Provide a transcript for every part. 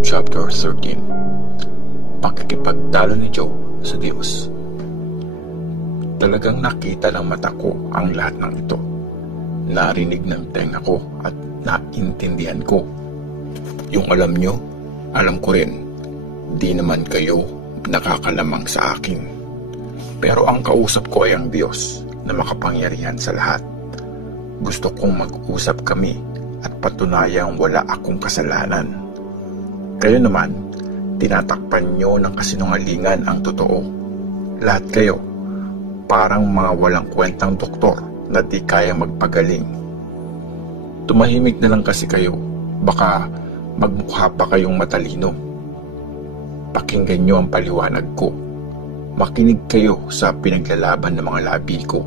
chapter 13. Pakikipagtalo ni Job sa Diyos. Talagang nakita ng mata ko ang lahat ng ito. Narinig ng tenga ko at naintindihan ko. Yung alam nyo, alam ko rin. Di naman kayo nakakalamang sa akin. Pero ang kausap ko ay ang Diyos na makapangyarihan sa lahat. Gusto kong mag-usap kami at patunayang wala akong kasalanan. Kayo naman, tinatakpan nyo ng kasinungalingan ang totoo. Lahat kayo, parang mga walang kwentang doktor na di kaya magpagaling. Tumahimik na lang kasi kayo, baka magmukha pa kayong matalino. Pakinggan nyo ang paliwanag ko. Makinig kayo sa pinaglalaban ng mga labi ko.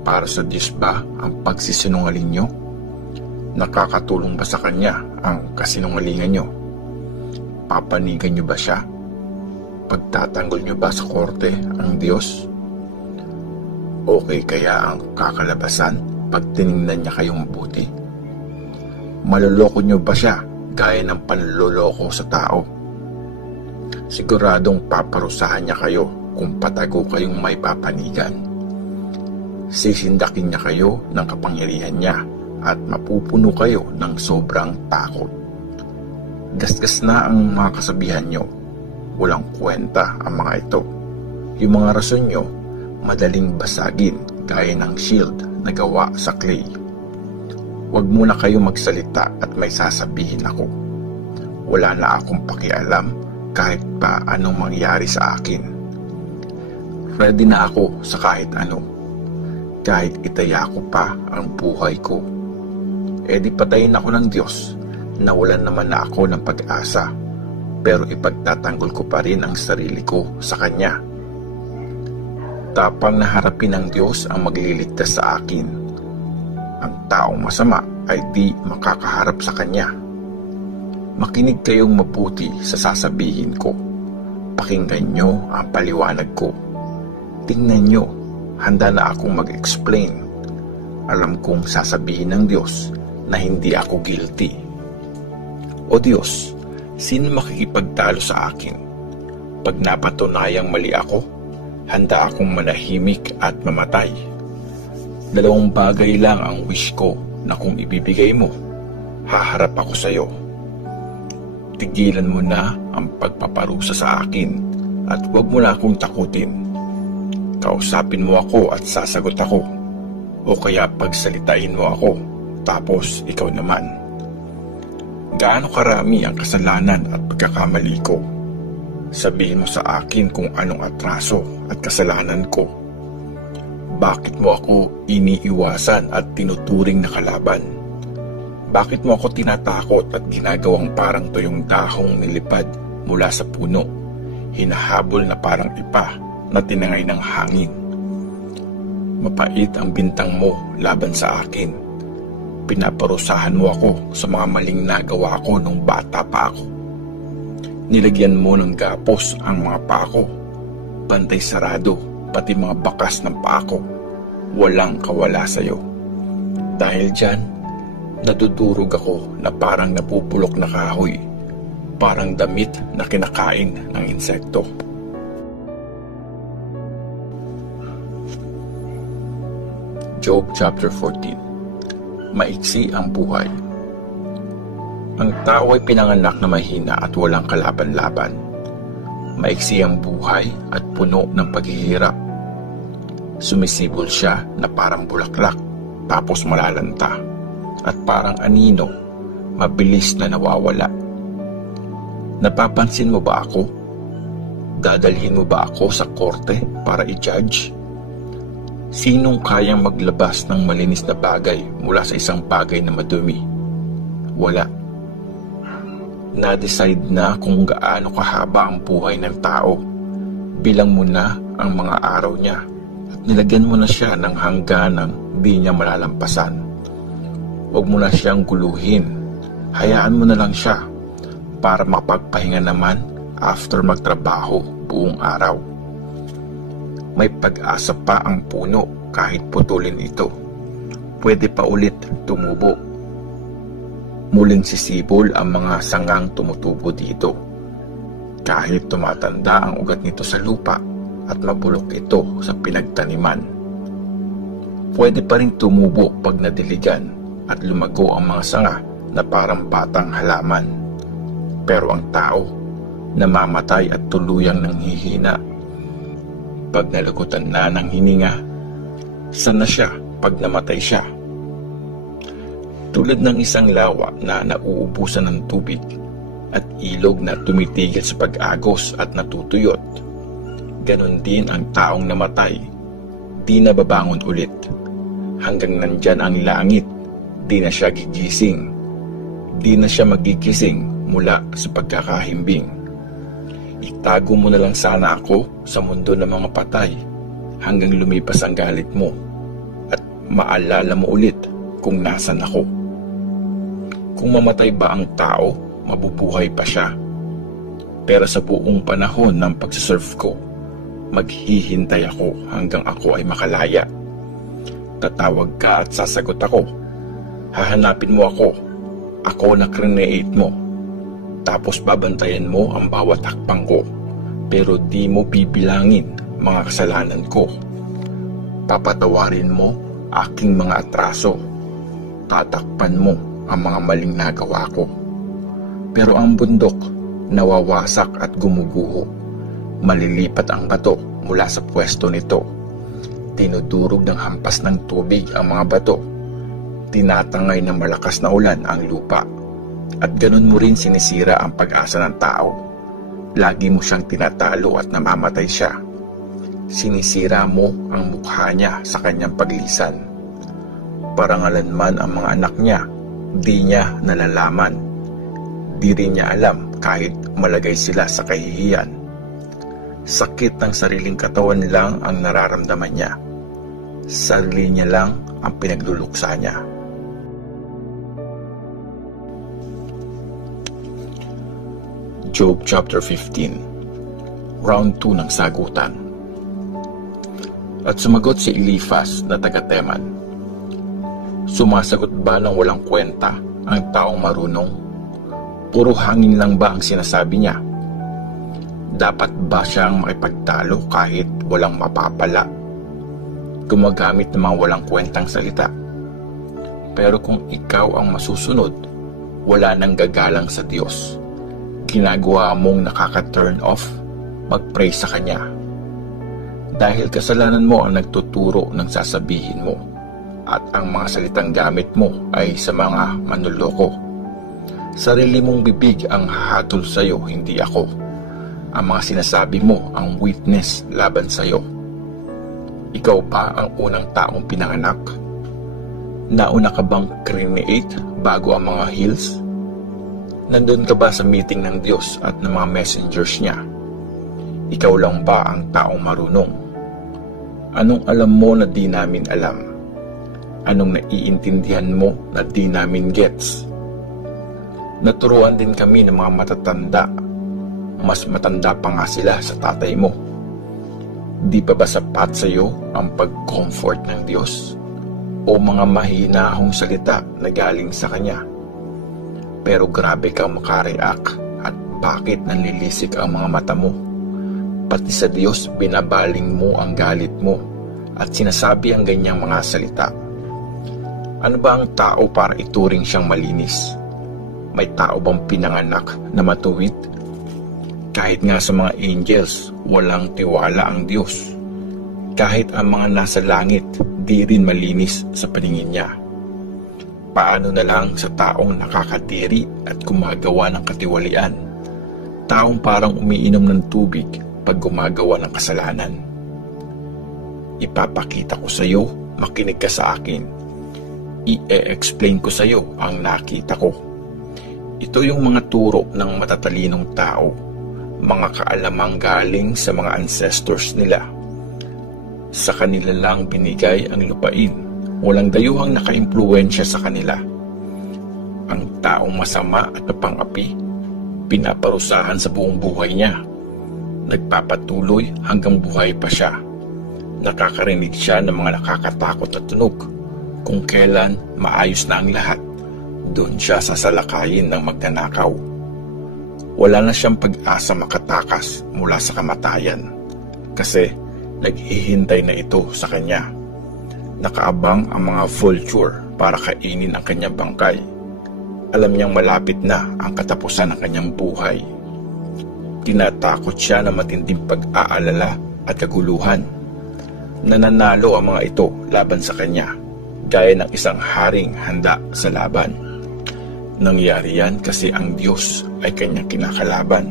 Para sa Diyos ba ang pagsisinungaling nyo? Nakakatulong ba sa Kanya ang kasinungalingan nyo? Papanigan nyo ba siya? Pagtatanggol nyo ba sa korte ang Diyos? Okay kaya ang kakalabasan pag tiningnan niya kayong mabuti? Maloloko nyo ba siya gaya ng panloloko sa tao? Siguradong paparusahan niya kayo kung patago kayong may papanigan. Sisindakin niya kayo ng kapangyarihan niya at mapupuno kayo ng sobrang takot. Gasgas na ang mga kasabihan nyo. Walang kwenta ang mga ito. Yung mga rason nyo, madaling basagin gaya ng shield na gawa sa clay. Huwag muna kayo magsalita at may sasabihin ako. Wala na akong pakialam kahit pa anong mangyari sa akin. Ready na ako sa kahit ano. Kahit itaya ko pa ang buhay ko. E di patayin ako ng Diyos. Nawalan naman na ako ng pag-asa. Pero ipagtatanggol ko pa rin ang sarili ko sa Kanya. Tapang na harapin ng Diyos ang magliligtas sa akin. Ang taong masama ay di makakaharap sa Kanya. Makinig kayong mabuti sa sasabihin ko. Pakinggan nyo ang paliwanag ko. Tingnan nyo, handa na akong mag-explain. Alam kong sasabihin ng Diyos na hindi ako guilty. O Diyos, sino makikipagtalo sa akin? Pag napatunayang mali ako, handa akong manahimik at mamatay. Dalawang bagay lang ang wish ko na kung ibibigay mo, haharap ako sa iyo. Tigilan mo na ang pagpaparusa sa akin at huwag mo na akong takutin. Kausapin mo ako at sasagot ako. O kaya pagsalitain mo ako, tapos ikaw naman. Gaano karami ang kasalanan at pagkakamali ko? Sabihin mo sa akin kung anong atraso at kasalanan ko. Bakit mo ako iniiwasan at tinuturing na kalaban? Bakit mo ako tinatakot at ginagawang parang tuyong dahong nilipad mula sa puno, hinahabol na parang ipa na tinangay ng hangin? Mapait ang bintang mo laban sa akin. Pinaparusahan mo ako sa mga maling nagawa ko nung bata pa ako. Nilagyan mo ng gapos ang mga paa ko. Bantay sarado, pati mga bakas ng paa ko. Walang kawala sa'yo. Dahil dyan, nadudurog ako na parang napupulok na kahoy. Parang damit na kinakain ng insekto. Job chapter 14. Maiksi ang buhay. Ang tao ay pinanganak na mahina at walang kalaban-laban. Maiksi ang buhay at puno ng paghihirap. Sumisibol siya na parang bulaklak, tapos malalanta. At parang anino, mabilis na nawawala. Napapansin mo ba ako? Dadalhin mo ba ako sa korte para i-judge? Sinong kayang maglabas ng malinis na bagay mula sa isang bagay na madumi? Wala. Na-decide na kung gaano kahaba ang buhay ng tao. Bilang mo na ang mga araw niya at nilagyan mo na siya ng hangganang di niya malalampasan. Huwag mo na siyang guluhin. Hayaan mo na lang siya para makapagpahinga naman after magtrabaho buong araw. May pag-asa pa ang puno kahit putulin ito. Pwede pa ulit tumubo. Muling sisibol ang mga sangang tumutubo dito. Kahit tumatanda ang ugat nito sa lupa at mabulok ito sa pinagtaniman. Pwede pa rin tumubo pag nadiligan at lumago ang mga sanga na parang batang halaman. Pero ang tao, namamatay at tuluyang nanghihina. Pag nalugutan na ng hininga, sana siya pag namatay siya? Tulad ng isang lawa na nauubusan ng tubig at ilog na tumitigil sa pag-agos at natutuyot, ganon din ang taong namatay, di na babangon ulit. Hanggang nandyan ang langit, di na siya gigising. Di na siya magigising mula sa pagkakahimbing. Itago mo na lang sana ako sa mundo ng mga patay hanggang lumipas ang galit mo at maalala mo ulit kung nasan ako. Kung mamatay ba ang tao, mabubuhay pa siya. Pero sa buong panahon ng pagsasurf ko, maghihintay ako hanggang ako ay makalaya. Tatawag ka at sasagot ako. Hahanapin mo ako. Ako na create mo. Tapos babantayan mo ang bawat hakbang ko. Pero di mo bibilangin mga kasalanan ko. Papatawarin mo aking mga atraso. Tatakpan mo ang mga maling nagawa ko. Pero ang bundok nawawasak at gumuguho. Malilipat ang bato mula sa pwesto nito. Tinudurog ng hampas ng tubig ang mga bato. Tinatangay ng malakas na ulan ang lupa. At ganun mo rin sinisira ang pag-asa ng tao. Lagi mo siyang tinatalo at namamatay siya. Sinisira mo ang mukha niya sa kanyang paglisan. Parangalan man ang mga anak niya, di niya nalalaman. Di rin niya alam kahit malagay sila sa kahihiyan. Sakit ng sariling katawan lang ang nararamdaman niya. Sarili niya lang ang pinagluluksa niya. Job chapter 15. Round 2 ng sagutan. At sumagot si Eliphaz na taga-Teman. Sumasagot ba ng walang kwenta ang taong marunong? Puro hangin lang ba ang sinasabi niya? Dapat ba siyang makipagtalo kahit walang mapapala? Gumagamit ng mga walang kwentang salita. Pero kung ikaw ang masusunod, wala nang gagalang sa Diyos. Ginagawa mong nakaka-turn off, mag-pray sa Kanya. Dahil kasalanan mo ang nagtuturo ng sasabihin mo at ang mga salitang gamit mo ay sa mga manloloko. Sarili mong bibig ang hahatol sa iyo, hindi ako. Ang mga sinasabi mo ang witness laban sa iyo. Ikaw ba ang unang taong pinanganak? Nauna ka bang create bago ang mga hills? Nandun ka ba sa meeting ng Diyos at ng mga messengers niya? Ikaw lang ba ang taong marunong? Anong alam mo na di namin alam? Anong naiintindihan mo na di namin gets? Naturuan din kami ng mga matatanda. Mas matanda pa nga sila sa tatay mo. Di pa ba sapat sa iyo ang pag-comfort ng Diyos? O mga mahinahong salita na galing sa Kanya? Pero grabe kang makareact at bakit nanlilisik ang mga mata mo? Pati sa Diyos binabaling mo ang galit mo at sinasabi ang ganyang mga salita. Ano ba ang tao para ituring siyang malinis? May tao bang pinanganak na matuwid? Kahit nga sa mga angels, walang tiwala ang Diyos. Kahit ang mga nasa langit, di rin malinis sa paningin niya. Paano na lang sa taong nakakadiri at gumagawa ng katiwalian? Taong parang umiinom ng tubig pag gumagawa ng kasalanan. Ipapakita ko sa iyo, makinig ka sa akin. I-explain ko sa iyo ang nakita ko. Ito yung mga turo ng matatalinong tao, mga kaalamang galing sa mga ancestors nila. Sa kanila lang binigay ang lupain. Walang dayuhang naka-impluwensya sa kanila. Ang taong masama at mapang-api, pinaparusahan sa buong buhay niya. Nagpapatuloy hanggang buhay pa siya. Nakakarinig siya ng mga nakakatakot na tunog. Kung kailan maayos na ang lahat, Doon siya sasalakayin ng magnanakaw. Wala na siyang pag-asa makatakas mula sa kamatayan kasi naghihintay na ito sa kanya. Nakaabang ang mga vulture para kainin ang kanyang bangkay. Alam niyang malapit na ang katapusan ng kanyang buhay. Tinatakot siya ng matinding pag-aalala at kaguluhan. Nananalo ang mga ito laban sa kanya, gaya ng isang haring handa sa laban. Nangyari yan kasi ang Diyos ay kanyang kinakalaban.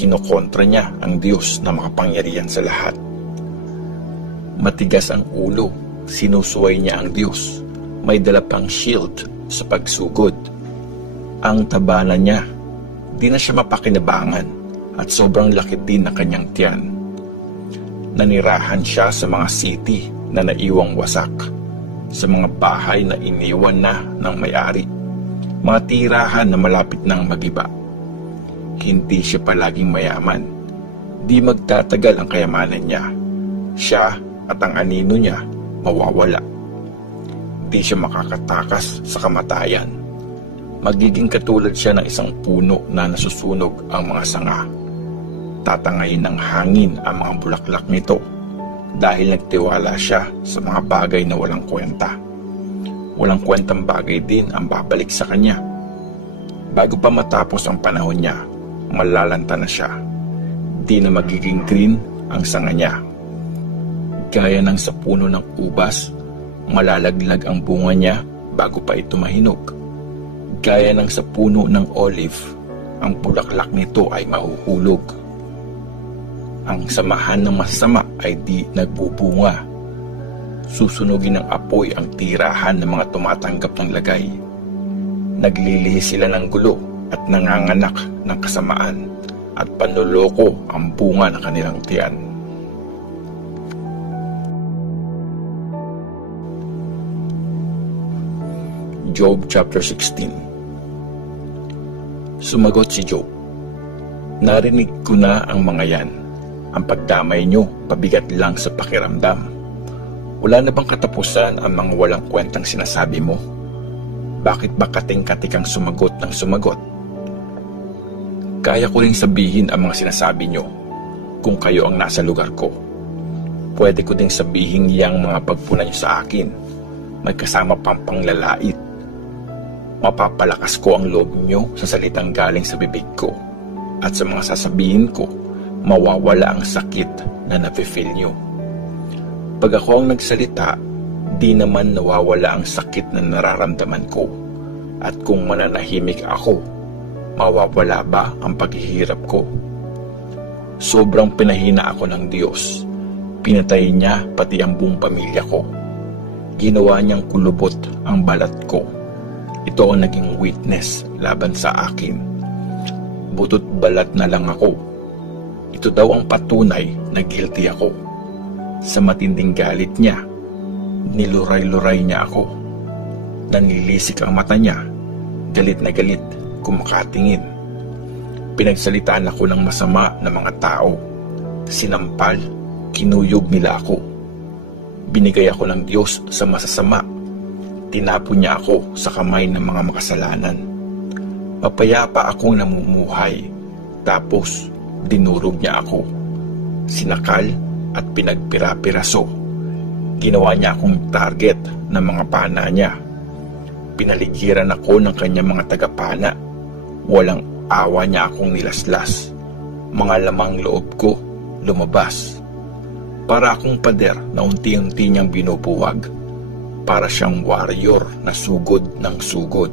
Kinokontra niya ang Diyos na makapangyarihan sa lahat. Matigas ang ulo, sinusuway niya ang Diyos. May dala pang shield sa pagsugod. Ang tabanan niya, di na siya mapakinabangan at sobrang laki din ng kanyang tiyan. Nanirahan siya sa mga city na naiwang wasak, sa mga bahay na iniwan na ng may-ari, mga tirahan na malapit nang magiba. Hindi siya palaging mayaman. Di magtatagal ang kayamanan niya. Siya at ang anino niya mawawala. Di siya makakatakas sa kamatayan. Magiging katulad siya ng isang puno na nasusunog ang mga sanga. Tatangayin ng hangin ang mga bulaklak nito dahil nagtiwala siya sa mga bagay na walang kwenta. Walang kwentang bagay din ang babalik sa kanya. Bago pa matapos ang panahon niya, malalanta na siya. Di na magiging green ang sanga niya. Gaya ng sa puno ng ubas, malalaglag ang bunga niya bago pa ito mahinog. Gaya ng sa puno ng olive, ang bulaklak nito ay mahuhulog. Ang samahan ng masama ay di nagbubunga. Susunugin ng apoy ang tirahan ng mga tumatanggap ng lagay. Naglilihi sila ng gulo at nanganganak ng kasamaan at panloloko ang bunga ng kanilang tiyan. Job chapter 16. Sumagot si Job, "Narinig ko na ang mga yan. Ang pagdamay nyo, pabigat lang sa pakiramdam. Wala na bang katapusan ang mga walang kwentang sinasabi mo? Bakit ba kating-katikang sumagot ng sumagot? Kaya ko ring sabihin ang mga sinasabi nyo kung kayo ang nasa lugar ko. Pwede ko ding sabihin yang mga pagpuna nyo sa akin. May kasama pang panglalait. Mapapalakas ko ang loob nyo sa salitang galing sa bibig ko. At sa mga sasabihin ko, mawawala ang sakit na nafe-feel nyo. Pag ako ang nagsalita, di naman nawawala ang sakit na nararamdaman ko. At kung mananahimik ako, mawawala ba ang paghihirap ko? Sobrang pinahina ako ng Diyos. Pinatay niya pati ang buong pamilya ko. Ginawa niyang kulubot ang balat ko. Ito ang naging witness laban sa akin. Butot balat na lang ako. Ito daw ang patunay na guilty ako. Sa matinding galit niya, niluray-luray niya ako. Nanlilisik ang mata niya. Galit na galit, kumakatingin. Pinagsalitaan ako ng masama ng mga tao. Sinampal, kinuyog nila ako. Binigay ako ng Diyos sa masasama. Tinapon niya ako sa kamay ng mga makasalanan. Mapayapa akong namumuhay. Tapos, dinurog niya ako. Sinakal at pinagpira-piraso. Ginawa niya akong target ng mga pana niya. Pinaligiran ako ng kanyang mga tagapana. Walang awa niya akong nilaslas. Mga lamang loob ko lumabas. Para akong pader na unti-unti niyang binubuwag. Para siyang warrior na sugod ng sugod.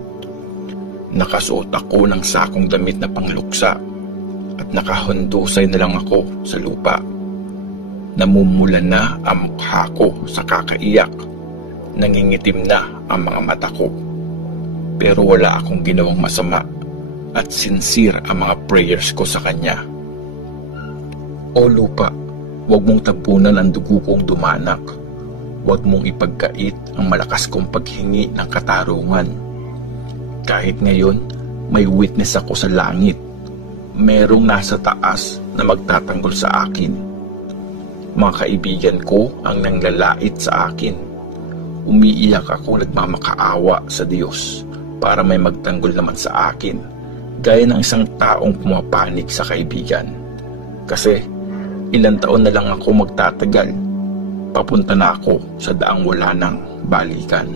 Nakasuot ako ng sakong damit na pangluksa at nakahundusay na lang ako sa lupa. Namumula na ang mukha ko sa kakaiyak. Nangingitim na ang mga mata ko. Pero wala akong ginawang masama at sincere ang mga prayers ko sa kanya. O lupa, huwag mong tapunan ang dugo kong dumanak. Huwag mong ipagkait ang malakas kong paghingi ng katarungan. Kahit ngayon, may witness ako sa langit. Merong nasa taas na magtatanggol sa akin. Mga kaibigan ko ang nanglalait sa akin. Umiiyak ako nagmamakaawa sa Diyos. para may magtanggol naman sa akin, gaya ng isang taong pumapanig sa kaibigan. Kasi ilang taon na lang ako magtatagal, papunta na ako sa daang wala ng balikan.